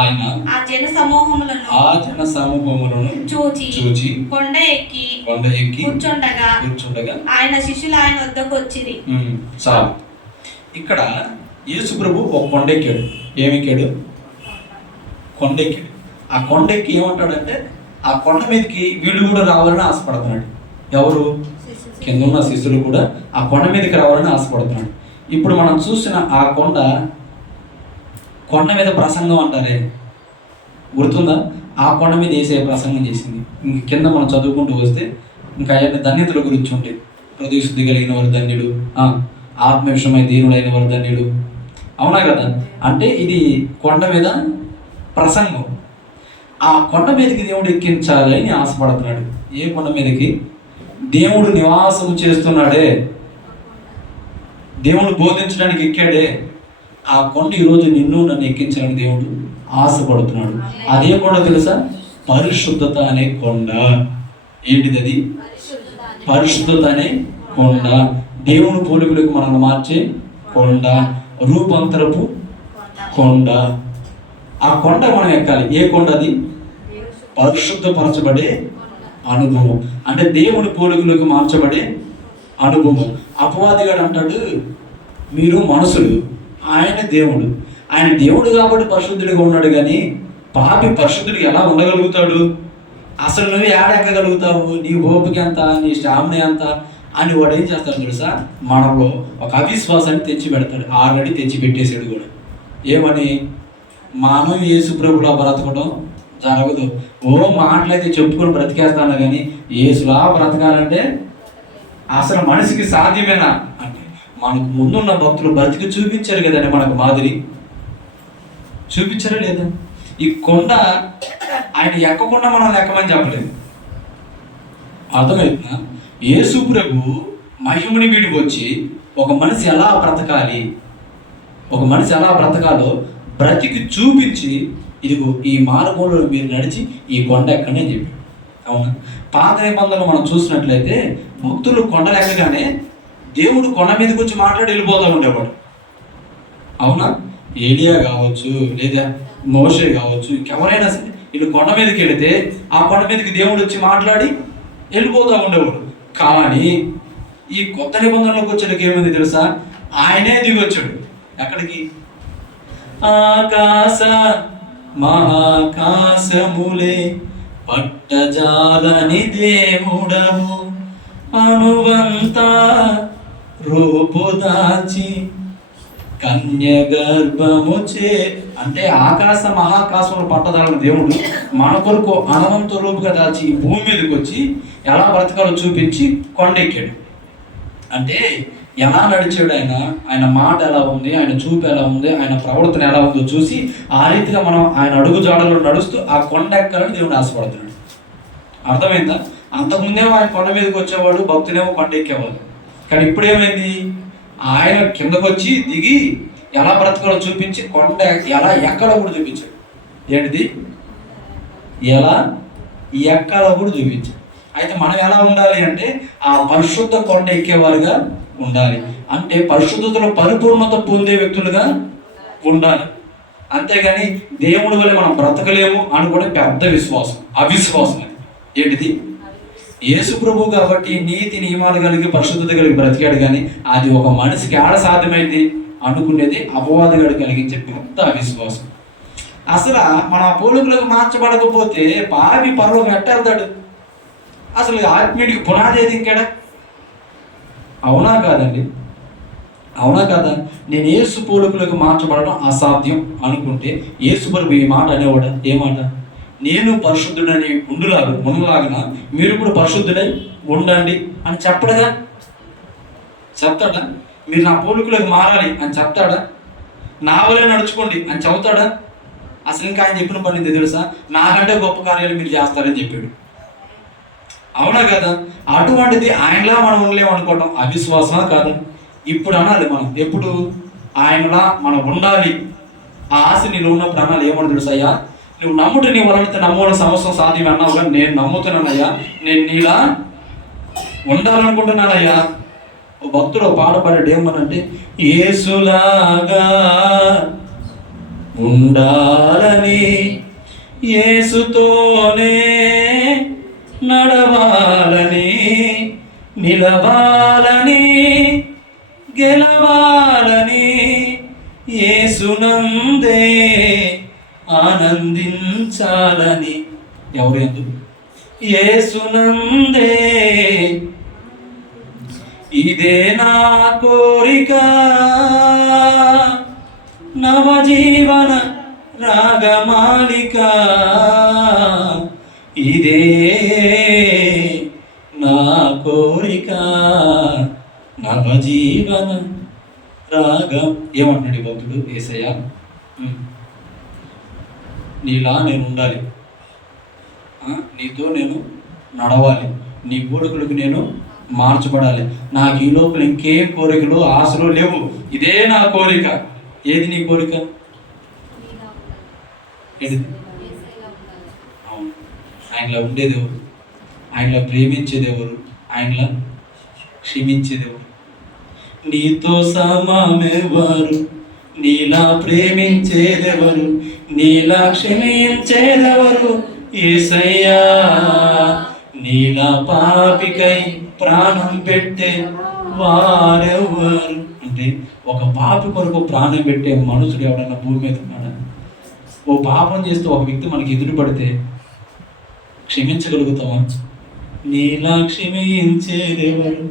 ఆయన ఆ జన సమూహములను చూచి కొండ ఎక్కి కూర్చుండగా ఆయన శిష్యులు ఆయన వద్దకు వచ్చిరి. చాలు. ఇక్కడ యేసు ప్రభు ఒక కొండ ఎక్కాడు. ఏమెక్కాడు? కొండ ఎక్కాడు. ఆ కొండ ఎక్కి ఏమంటాడంటే ఆ కొండ మీదకి వీళ్ళు కూడా రావాలని ఆశపడుతున్నాడు. ఎవరు? కింద ఉన్న శిష్యులు కూడా ఆ కొండ మీదకి రావాలని ఆశపడుతున్నాడు. ఇప్పుడు మనం చూసిన ఆ కొండ మీద ప్రసంగం అంటారే, గుర్తుందా? ఆ కొండ మీద వేసే ప్రసంగం చేసింది. ఇంక కింద మనం చదువుకుంటూ వస్తే ఇంకా అవన్నీ ధన్యతల గురించి ఉంటాయి. హృదయ శుద్ధి కలిగిన వారు ధన్యుడు, ఆత్మ విషయమై దీనుడైన వారు ధన్యుడు. అవునా కదా? అంటే ఇది కొండ మీద ప్రసంగం. ఆ కొండ మీదకి దేవుడు ఎక్కించాలి అని ఆశపడుతున్నాడు. ఏ కొండ మీదకి? దేవుడు నివాసం చేస్తున్నాడే, దేవుడు బోధించడానికి ఎక్కాడే ఆ కొండ ఈరోజు నిన్ను నన్ను ఎక్కించాలని దేవుడు ఆశపడుతున్నాడు. అదే కొండ తెలుసా? పరిశుద్ధత అనే కొండ. ఏంటిది అది? పరిశుద్ధత అనే కొండ. దేవుని పోలికలకు మనల్ని మార్చే కొండ, రూపాంతరపు కొండ. ఆ కొండ మనం ఎక్కాలి. ఏ కొండ అది? పరిశుద్ధపరచబడే అనుభవం. అంటే దేవుని పోలికలకు మార్చబడే అనుభవం. అపవాదిగాడు అంటాడు, మీరు మనుషులు, ఆయన దేవుడు. ఆయన దేవుడు కాబట్టి పరిశుద్ధుడిగా ఉన్నాడు, కానీ పాపి పరిశుద్ధుడు ఎలా ఉండగలుగుతాడు? అసలు నువ్వు ఏడెక్కగలుగుతావు? నీ ఓపిక ఎంత, నీ స్టామినా ఎంత అని వాడు ఏం చేస్తాడు తెలుసా? మనలో ఒక అవిశ్వాసాన్ని తెచ్చి పెడతాడు. ఆల్రెడీ తెచ్చి పెట్టేసాడు కూడా. ఏమని? మనం యేసు ప్రభులా బ్రతకడం జరగదు. ఓ మాటలైతే చెప్పుకొని బ్రతికేస్తాను, కానీ యేసులా బ్రతకాలంటే అసలు మనిషికి సాధ్యమేనా అంటే మనకు ముందున్న భక్తులు బ్రతికి చూపించారు కదండి, మనకు మాదిరి చూపించారా లేదా? ఈ కొండ ఆయన ఎక్కకుండా మనం ఎక్కమని చెప్పలేదు. అర్థమవుతుందా? యేసు ప్రభు మహిమని వీడికి వచ్చి ఒక మనిషి ఎలా బ్రతకాలో బ్రతికి చూపించి, ఇదిగో ఈ మార్గంలో మీరు నడిచి ఈ కొండ ఎక్కడనే చెప్పి. అవునా? పాత నిబంధనలు మనం చూసినట్లయితే భక్తులు కొండలు ఎక్కగానే దేవుడు కొండ మీదకి వచ్చి మాట్లాడి వెళ్ళిపోతూ ఉండేవాడు. అవునా? ఏలియా కావచ్చు, లేదా మోషే కావచ్చు, ఇంకెవరైనా సరే వీళ్ళు కొండ మీదకి వెళితే ఆ కొండ మీదకి దేవుడు వచ్చి మాట్లాడి వెళ్ళిపోతూ ఉండేవాడు. కానీ ఈ కొత్త నిబంధనలోకి వచ్చేటికి ఏమైంది తెలుసా? ఆయనే దిగి వచ్చాడు. ఎక్కడికి? ఆకాశ మహాకాశములే పట్టజాలని దేవుడవు అనువంతా రూపు దాచి కన్య గర్భము చే. అంటే ఆకాశ మహాకాశములు పట్టదాలని దేవుడు మన కొరకు అనవంత రూపుగా దాచి ఈ భూమి మీదకి వచ్చి ఎలా బ్రతకాలో చూపించి కొండెక్కాడు. అంటే ఎలా నడిచాడు ఆయన మాట ఎలా ఉంది, ఆయన చూపు ఎలా ఉంది, ఆయన ప్రవర్తన ఎలా ఉందో చూసి ఆ రీతిగా మనం ఆయన అడుగు జాడలో నడుస్తూ ఆ కొండ ఎక్కాలని దేవుడు ఆశపడుతున్నాడు. అర్థమైందా? అంతకుముందేమో ఆయన కొండ మీదకి వచ్చేవాడు, భక్తులేమో కొండ ఎక్కేవాడు. కానీ ఇప్పుడు ఏమైంది? ఆయన కిందకు వచ్చి దిగి ఎలా బ్రతకాలో చూపించి కొండ ఎలా ఎక్కడో కూడా చూపించాడు. ఏంటిది? ఎలా ఎక్కడో కూడా చూపించాడు. అయితే మనం ఎలా ఉండాలి అంటే ఆ పరిశుద్ధ కొండ ఎక్కేవారుగా ఉండాలి. అంటే పరిశుద్ధతలో పరిపూర్ణత పొందే వ్యక్తులుగా ఉండాలి. అంతేగాని దేవుడి వల్ల మనం బ్రతకలేము అని కూడా పెద్ద అవిశ్వాసం. ఏంటిది? యేసు ప్రభు కాబట్టి నీతి నియమాలు కలిగి పరిశుద్ధత కలిగి బ్రతికాడు, కానీ అది ఒక మనిషికి ఆడ సాధ్యమైంది అనుకునేది అపవాదిగాడు కలిగించే పెద్ద అవిశ్వాసం. అసలు మన పోలికలకు మార్చబడకపోతే పాపి పరలోకం ఎట్టెళ్తాడు? అసలు ఆత్మీయుడికి పునాది ఏది ఇంకేడా? అవునా కాదండి? అవునా కాదా? నేను యేసు పోలికలకు మార్చబడడం అసాధ్యం అనుకుంటే యేసు ప్రభు ఈ మాట అనేవాడా? ఏ మాట? నేను పరిశుద్ధుడని ఉండలాగిన మీరు కూడా పరిశుద్ధుడై ఉండండి అని చెప్పడగా? చెప్తాడా? మీరు నా పోలికలకు మారాలి అని చెప్తాడా? నా వల్లే నడుచుకోండి అని చెబుతాడా? అసలు ఇంకా ఆయన చెప్పిన పని తెలుసా? నాకంటే గొప్ప కార్యాలు మీరు చేస్తారని చెప్పాడు. అవునా కదా? అటువంటిది ఆయనలా మనం ఉండలేము అనుకోవటం అవిశ్వాసమా కాదు? ఇప్పుడు అనాలి మనం. ఎప్పుడు? ఆయనలా మనం ఉండాలి. ఆ ఆశ నీలో ఉన్నప్పుడు అనాలి. ఏమని తెలుసయ్యా? నువ్వు నమ్ముట నీ వలన నమ్మని సంవత్సరం సాధ్యం అన్నావు, కానీ నేను నమ్ముతున్నానయ్యా, నేను నీలా ఉండాలనుకుంటున్నానయ్యా. ఓ భక్తుడు పాట పాడాడు. ఏమనంటే, యేసులాగా ఉండాలని, యేసుతోనే నడవాలని, నిలవాలని, గెలవాలని, యేసునందే ఆనందించాలని. ఎవరు ఎందుకు? యేసునందే. ఇదే నా కోరిక, నవజీవన రాగమాలిక. ఇదే నా కోరిక, నవజీవన రాగం. ఏమంటున్నాడు భక్తుడు యేసయ్య? నీలా నేను ఉండాలి, నీతో నేను నడవాలి, నీ కోరికలకు నేను మార్చబడాలి. నాకు ఈ లోపల ఇంకేం కోరికలు ఆశలు లేవు. ఇదే నా కోరిక. ఏది నీ కోరిక? అవును, ఆయనలో ఉండేది ఎవరు? ఆయనలో ప్రేమించేది ఎవరు? ఆయనలో క్షమించేది ఎవరు? నీతో సమమెవరు? నీలా ప్రేమించేదెవరు? నీలా క్షమించేదెవరు? యేసయ్యా. నీలా పాపికై ప్రాణం పెట్టే వారెవరు? అంటే ఒక పాపి కొరకు ప్రాణం పెట్టే మనుషుడు ఎవడన్నా భూమి మీద ఉన్నాడా? ఓ పాపం చేస్తూ ఒక వ్యక్తి మనకి ఎదురు పడితే క్షమించగలుగుతామా? నీలా క్షమించేదెవరు?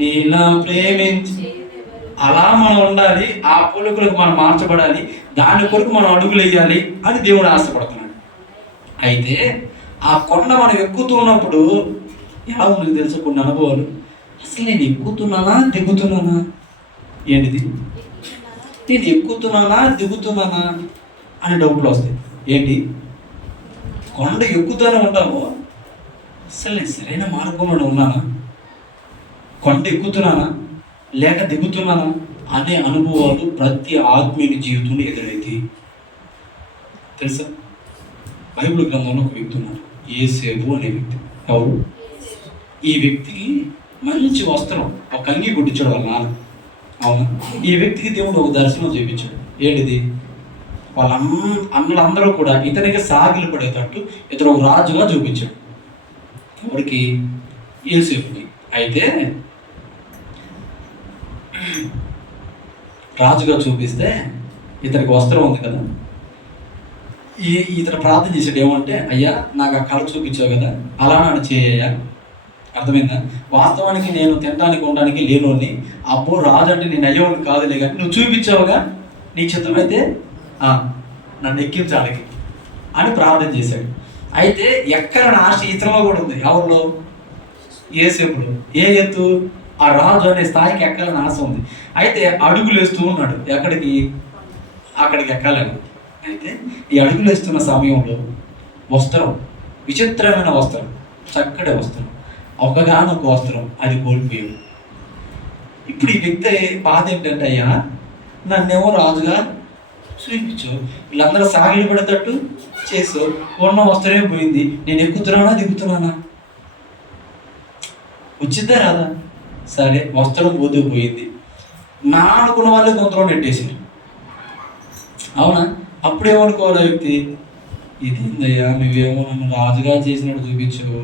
నీలా ప్రేమించే. అలా మనం ఉండాలి. ఆ పోలికలకు మనం మార్చబడాలి. దాని కొరకు మనం అడుగులు వేయాలి అని దేవుడు ఆశపడుతున్నాడు. అయితే ఆ కొండ మనం ఎక్కుతున్నప్పుడు ఎలా ఉంది తెలుసు? కొన్ని అనుభవాలు. అసలు నేను ఎక్కుతున్నానా దిగుతున్నానా? ఏంటిది? నేను ఎక్కుతున్నానా దిగుతున్నానా అని డౌట్లు వస్తాయి. ఏంటి? కొండ ఎక్కుతూనే ఉంటావు, అసలు నేను సరైన మార్గంలో ఉన్నానా? కొండ ఎక్కుతున్నానా లేక దిగుతున్నానా అనే అనుభవాలు ప్రతి ఆత్మీయ జీవితంలో ఎదురైతే తెలుసా? బైబిల్ గ్రంథంలో ఒక వ్యక్తి ఉన్నాడు, యేసేపు అనే వ్యక్తి. ఎవరు? ఈ వ్యక్తికి మంచి వస్త్రం, ఒక అంగి కుట్టించాడు వాళ్ళ నాన్న. అవును, ఈ వ్యక్తికి దేవుడు ఒక దర్శనం చూపించాడు. ఏంటిది? వాళ్ళ అన్నలందరూ కూడా ఇతనికి సాగిలు పడేటట్టు ఇతను ఒక రాజుగా చూపించాడు. ఎవరికి? యేసేపుకి. అయితే రాజుగా చూపిస్తే ఇతనికి వస్త్రం ఉంది కదా, ఇతను ప్రార్థన చేసాడు. ఏమంటే, అయ్యా నాకు ఆ కళ చూపించావు కదా, అలా నన్ను చేయ్యా. అర్థమైందా? వాస్తవానికి నేను తినడానికి ఉండడానికి లేనోని, అబ్బో రాజు అంటే నేను అయ్యేవాడిని కాదులే, కానీ నువ్వు చూపించావుగా, నీ చిత్తమైతే నన్ను ఎక్కించడానికి అని ప్రార్థన చేశాడు. అయితే ఎక్కడ ఆశ ఇతరులో కూడా ఉంది. ఎవరిలో? యేసేపులో. ఏ ఎత్తు? ఆ రాజు అనే స్థాయికి ఎక్కాలని ఆశ ఉంది. అయితే అడుగులు వేస్తూ ఉన్నాడు. ఎక్కడికి? అక్కడికి ఎక్కాలని. అయితే ఈ అడుగులు వేస్తున్న సమయంలో వస్త్రం, విచిత్రమైన వస్త్రం, చక్కటి వస్త్రం, ఒకగానొక వస్త్రం, అది కోల్పోయాడు. ఇప్పుడు ఈ వ్యక్తి బాధ ఏంటంటే, అయ్యా నన్నేమో రాజుగా చూపించు, వీళ్ళందరూ సాగిలి పడేటట్టు చేసు, ఉన్న వస్త్రమే పోయింది, నేను ఎక్కుతున్నానా దిగుతున్నానా? వచ్చిద్దా రాదా? సరే, వస్త్రం పోతే పోయింది. నా అనుకున్న వాళ్ళే కొంతలో నెట్టేసారు. అవునా? అప్పుడేమనుకోవాలి వ్యక్తి, ఇది ఏందయ్యా నువ్వేమో నన్ను రాజుగా చేసినట్టు చూపించావు,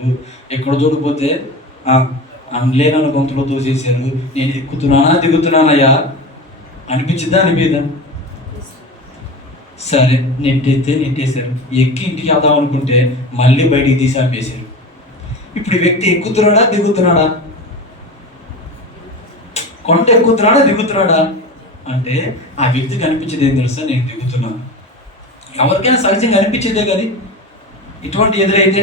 ఎక్కడ చూడకపోతే అనలే నన్ను కొంతలో తోసేసారు, నేను ఎక్కుతున్నానా దిగుతున్నానయ్యా అనిపించిందా? అనిపించదా? సరే, నెట్టేశారు. ఎక్కి ఇంటికి వెళ్దాం అనుకుంటే మళ్ళీ బయటికి తీసి ఆపేశారు. ఇప్పుడు ఈ వ్యక్తి ఎక్కుతున్నాడా దిగుతున్నాడా? కొండ ఎక్కుతున్నాడా దిగుతున్నాడా అంటే ఆ వ్యక్తికి అనిపించేది ఏం తెలుసా? నేను దిగుతున్నాను. ఎవరికైనా సహజంగా అనిపించేదే కదా ఇటువంటి ఎదురైతే.